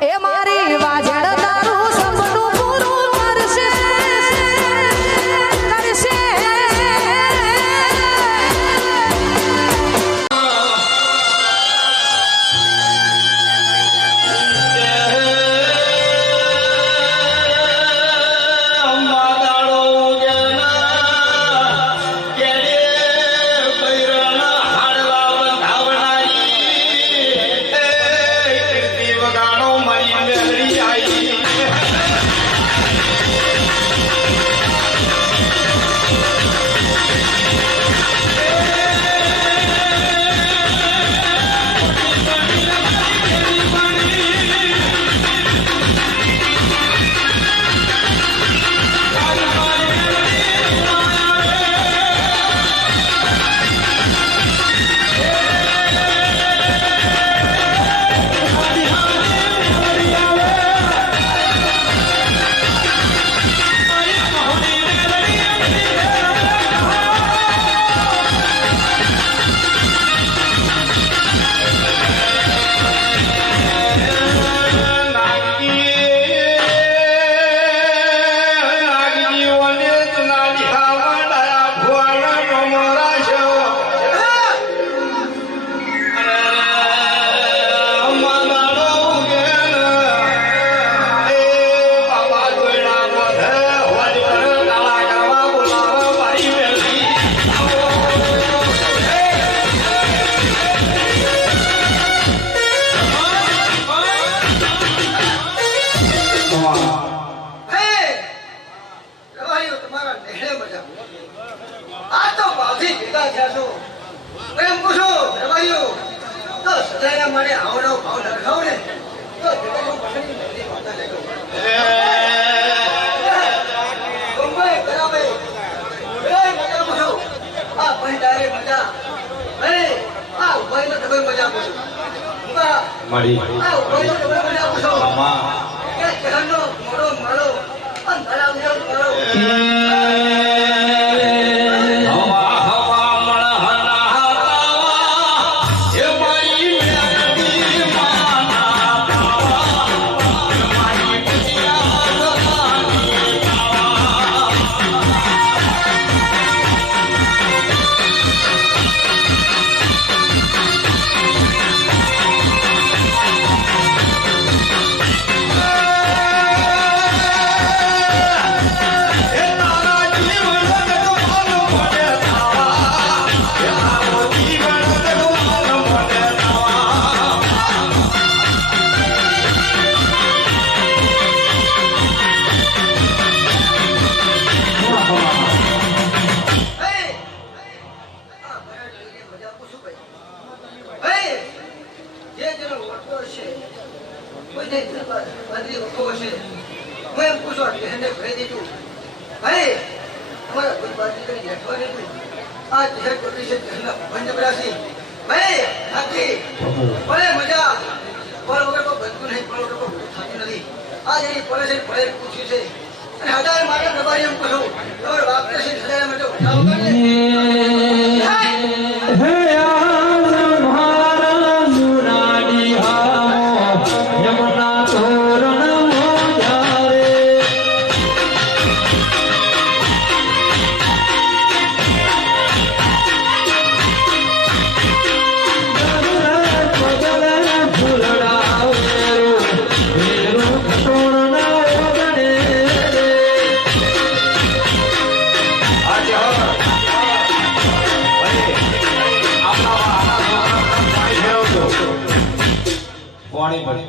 એ મારી માટે આવડો ભાવ લખાવો ને, તો જગતમાં પસંદગી બધી વાતા લેજો. કરાવે. એ મજા પૂછો. આ ભંડારે મજા. હે! આ ઉભાઈનો તમે મજા પૂછો. મળી આ ઉભાઈનો તમે મજા પૂછો. બંધ મજા. પર વગર નહીં, ફળ વગર નથી. આ જેની છે, પડે પૂછ્યું છે. અને હજાર માટે પ્રભારી એમ પૂછું. તમારે વાપરે છે, હજાર માટે ઉઠાવો પાણી ભરી.